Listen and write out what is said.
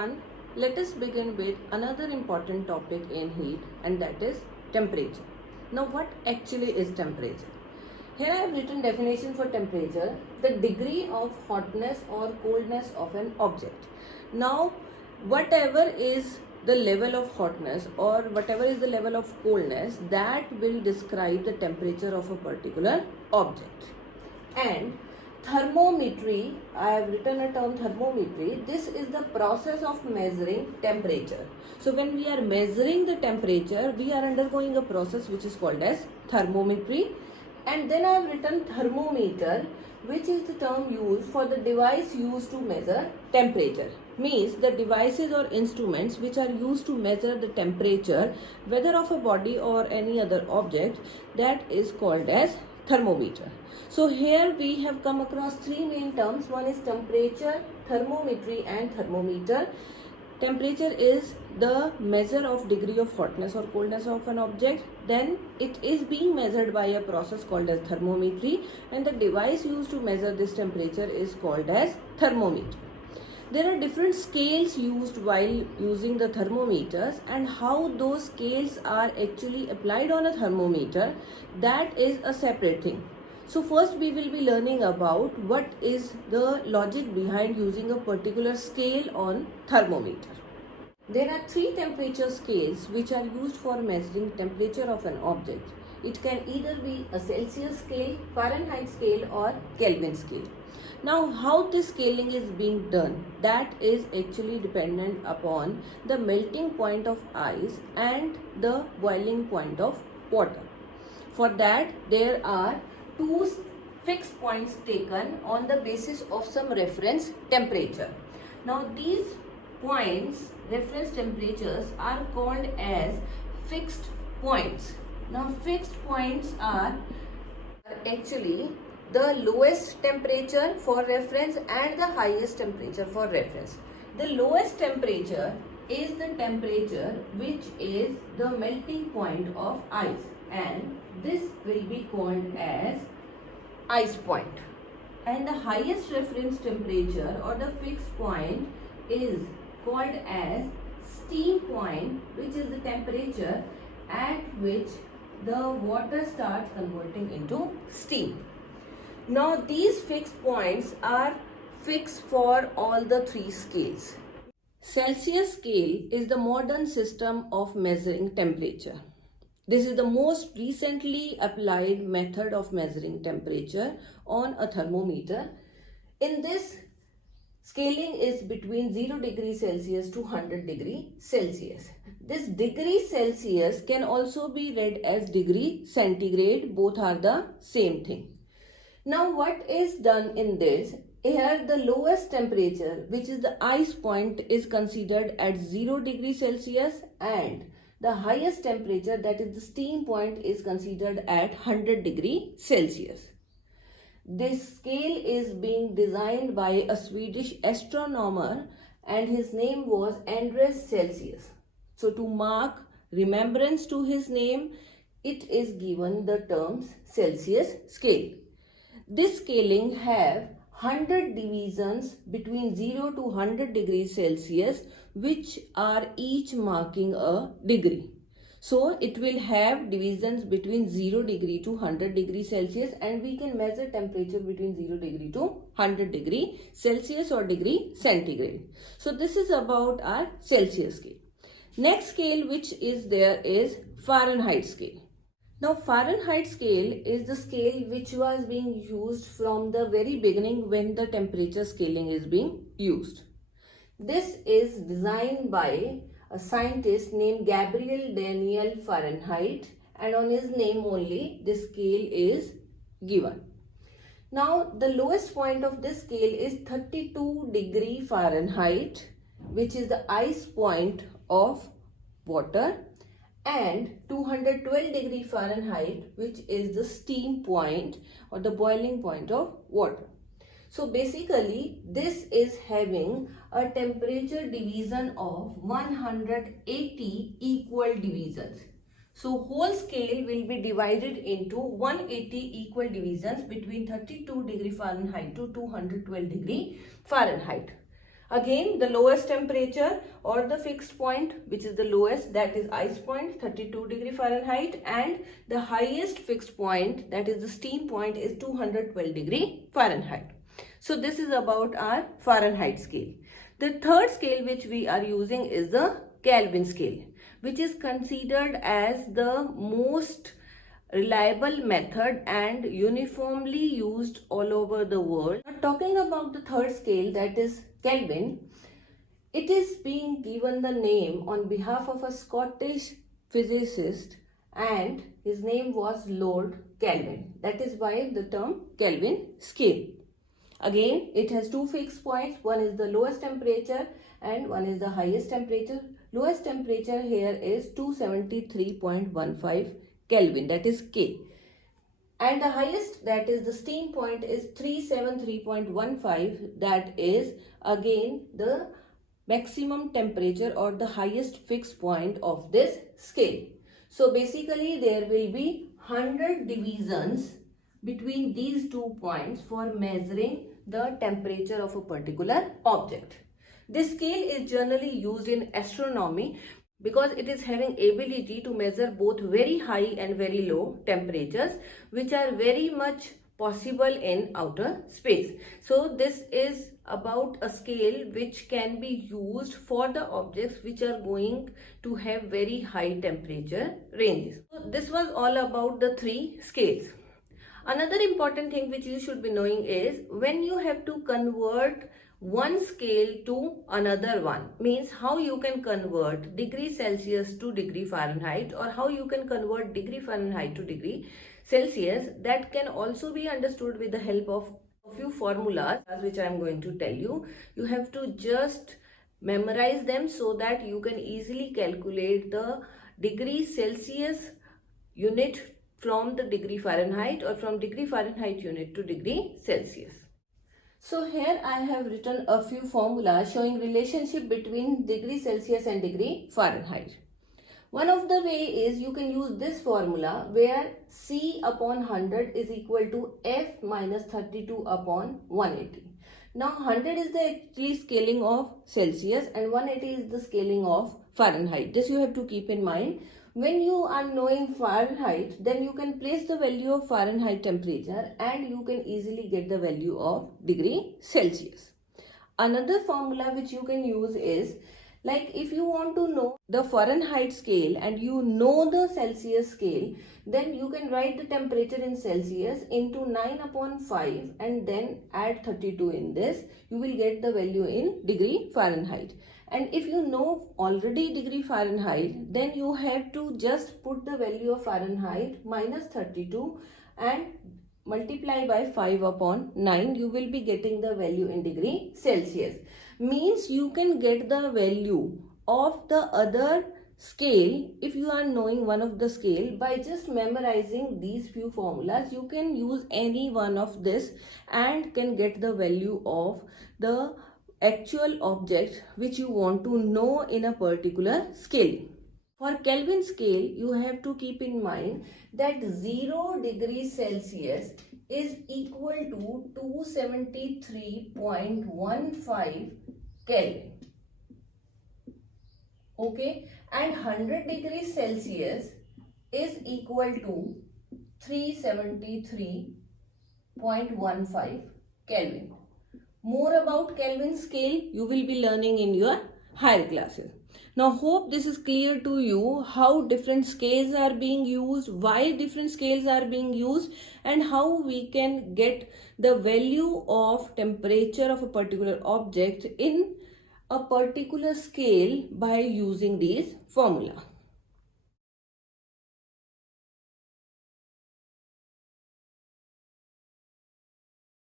everyone, let us begin with another important topic in heat, and that is temperature. Now what actually is temperature? Here I have written definition for temperature, the degree of hotness or coldness of an object. Now whatever is the level of hotness or whatever is the level of coldness, that will describe the temperature of a particular object. And thermometry, I have written a term thermometry. This is the process of measuring temperature. So when we are measuring the temperature, we are undergoing a process which is called as thermometry. And then I have written thermometer, which is the term used for the device used to measure temperature. Means the devices or instruments which are used to measure the temperature, whether of a body or any other object, that is called as thermometer. So here we have come across three main terms. One is temperature, thermometry and thermometer. Temperature is the measure of degree of hotness or coldness of an object. Then it is being measured by a process called as thermometry, and the device used to measure this temperature is called as thermometer. There are different scales used while using the thermometers, and how those scales are actually applied on a thermometer, that is a separate thing. So first we will be learning about what is the logic behind using a particular scale on thermometer. There are three temperature scales which are used for measuring temperature of an object. It can either be a Celsius scale, Fahrenheit scale or Kelvin scale. Now how this scaling is being done, that is actually dependent upon the melting point of ice and the boiling point of water. For that there are two fixed points taken on the basis of some reference temperature. Now these points, reference temperatures, are called as fixed points. Now fixed points are actually the lowest temperature for reference and the highest temperature for reference. The lowest temperature is the temperature which is the melting point of ice, and this will be called as ice point. And the highest reference temperature or the fixed point is called as steam point, which is the temperature at which the water starts converting into steam. Now these fixed points are fixed for all the three scales. Celsius scale is the modern system of measuring temperature. This is the most recently applied method of measuring temperature on a thermometer. In this, scaling is between 0 degrees Celsius to 100 degrees Celsius. This degree Celsius can also be read as degree centigrade. Both are the same thing. Now what is done in this? Here the lowest temperature, which is the ice point, is considered at 0 degrees Celsius, and the highest temperature, that is the steam point, is considered at 100 degrees Celsius. This scale is being designed by a Swedish astronomer, and his name was Andreas Celsius. So to mark remembrance to his name, it is given the terms Celsius scale. This scaling have 100 divisions between 0 to 100 degrees Celsius, which are each marking a degree. So it will have divisions between 0 degree to 100 degrees Celsius, and we can measure temperature between 0 degree to 100 degree Celsius or degree centigrade. So this is about our Celsius scale. Next scale which is there is Fahrenheit scale. Now Fahrenheit scale is the scale which was being used from the very beginning when the temperature scaling is being used. This is designed by a scientist named Gabriel Daniel Fahrenheit, and on his name only this scale is given. Now the lowest point of this scale is 32 degree Fahrenheit, which is the ice point of water, and 212 degree Fahrenheit, which is the steam point or the boiling point of water. So basically this is having a temperature division of 180 equal divisions. So whole scale will be divided into 180 equal divisions between 32 degree Fahrenheit to 212 degree Fahrenheit. Again, the lowest temperature or the fixed point, which is the lowest, that is ice point, 32 degree Fahrenheit, and the highest fixed point, that is the steam point, is 212 degree Fahrenheit. So this is about our Fahrenheit scale. The third scale which we are using is the Kelvin scale, which is considered as the most reliable method and uniformly used all over the world. Now, talking about the third scale, that is Kelvin, it is being given the name on behalf of a Scottish physicist, and his name was Lord Kelvin. That is why the term Kelvin scale. Again, it has two fixed points. One is the lowest temperature and one is the highest temperature. Lowest temperature here is 273.15 Kelvin, that is K. And the highest, that is the steam point, is 373.15, that is again the maximum temperature or the highest fixed point of this scale. So basically there will be 100 divisions between these 2 points for measuring the temperature of a particular object. This scale is generally used in astronomy because it is having ability to measure both very high and very low temperatures, which are very much possible in outer space. So this is about a scale which can be used for the objects which are going to have very high temperature ranges. So this was all about the three scales. Another important thing which you should be knowing is when you have to convert one scale to another one, means how you can convert degree Celsius to degree Fahrenheit, or how you can convert degree Fahrenheit to degree Celsius. That can also be understood with the help of a few formulas which I am going to tell you. You have to just memorize them so that you can easily calculate the degree Celsius unit from the degree Fahrenheit, or from degree Fahrenheit unit to degree Celsius. So here I have written a few formulas showing relationship between degree Celsius and degree Fahrenheit. One of the way is you can use this formula where C upon 100 is equal to F minus 32 upon 180. Now 100 is the actually scaling of Celsius and 180 is the scaling of Fahrenheit. This you have to keep in mind. When you are knowing Fahrenheit, then you can place the value of Fahrenheit temperature and you can easily get the value of degree Celsius. Another formula which you can use is, like if you want to know the Fahrenheit scale and you know the Celsius scale, then you can write the temperature in Celsius into 9 upon 5 and then add 32 in this. You will get the value in degree Fahrenheit. And if you know already degree Fahrenheit, then you have to just put the value of Fahrenheit minus 32 and multiply by 5 upon 9. You will be getting the value in degree Celsius. Means you can get the value of the other scale if you are knowing one of the scale by just memorizing these few formulas. You can use any one of this and can get the value of the actual object which you want to know in a particular scale. For Kelvin scale, you have to keep in mind that 0 degrees Celsius is equal to 273.15 Kelvin. Okay, and 100 degrees Celsius is equal to 373.15 Kelvin. More about Kelvin scale you will be learning in your higher classes. Now hope this is clear to you how different scales are being used, why different scales are being used, and how we can get the value of temperature of a particular object in a particular scale by using these formula.